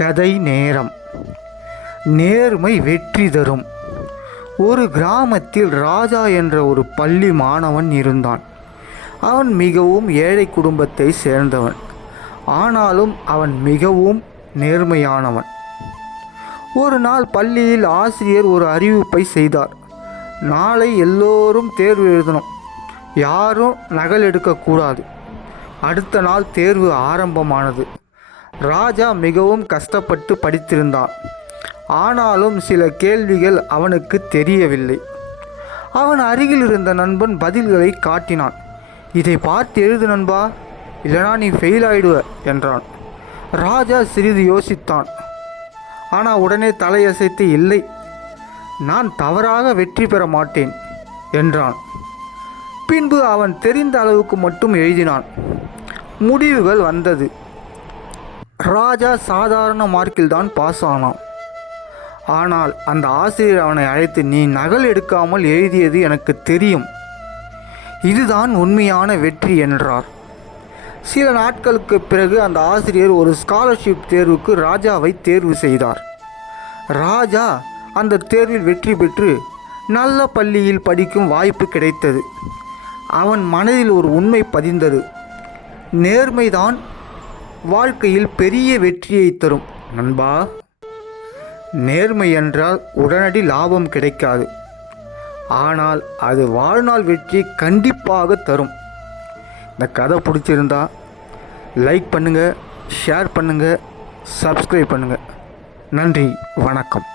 கதை நேரம். நேர்மை வெற்றி தரும். ஒரு கிராமத்தில் ராஜா என்ற ஒரு பள்ளி மாணவன் இருந்தான். அவன் மிகவும் ஏழை குடும்பத்தை சேர்ந்தவன். ஆனாலும் அவன் மிகவும் நேர்மையானவன். ஒரு நாள் பள்ளியில் ஆசிரியர் ஒரு அறிவிப்பை செய்தார். நாளை எல்லோரும் தேர்வு எழுதணும், யாரும் நகல் எடுக்கக்கூடாது. அடுத்த நாள் தேர்வு ஆரம்பமானது. ராஜா மிகவும் கஷ்டப்பட்டு படித்திருந்தான். ஆனாலும் சில கேள்விகள் அவனுக்கு தெரியவில்லை. அவன் அருகில் இருந்த நண்பன் பதில்களை காட்டினான். இதை பார்த்து எழுது நண்பா, இல்லைனா நீ ஃபெயில் ஆயிடுவ என்றான். ராஜா சிறிது யோசித்தான். ஆனால் உடனே தலையசைத்து இல்லை, நான் தவறாக வெற்றி பெற மாட்டேன் என்றான். பின்பு அவன் தெரிந்த அளவுக்கு மட்டும் எழுதினான். முடிவுகள் வந்தது. ராஜா சாதாரண மார்க்கில் தான் பாஸ் ஆனான். ஆனால் அந்த ஆசிரியர் அவனை அழைத்து, நீ நகல் எடுக்காமல் எழுதியது எனக்கு தெரியும், இதுதான் உண்மையான வெற்றி என்றார். சில நாட்களுக்கு பிறகு அந்த ஆசிரியர் ஒரு ஸ்காலர்ஷிப் தேர்வுக்கு ராஜாவை தேர்வு செய்தார். ராஜா அந்த தேர்வில் வெற்றி பெற்று நல்ல பள்ளியில் படிக்கும் வாய்ப்பு கிடைத்தது. அவன் மனதில் ஒரு உண்மை பதிந்தது. நேர்மைதான் வாழ்க்கையில் பெரிய வெற்றியை தரும் நண்பா. நேர்மை என்றால் உடனடி லாபம் கிடைக்காது, ஆனால் அது வாழ்நாள் வெற்றியை கண்டிப்பாக தரும். இந்த கதை பிடிச்சிருந்தா லைக் பண்ணுங்கள், ஷேர் பண்ணுங்கள், சப்ஸ்கிரைப் பண்ணுங்கள். நன்றி, வணக்கம்.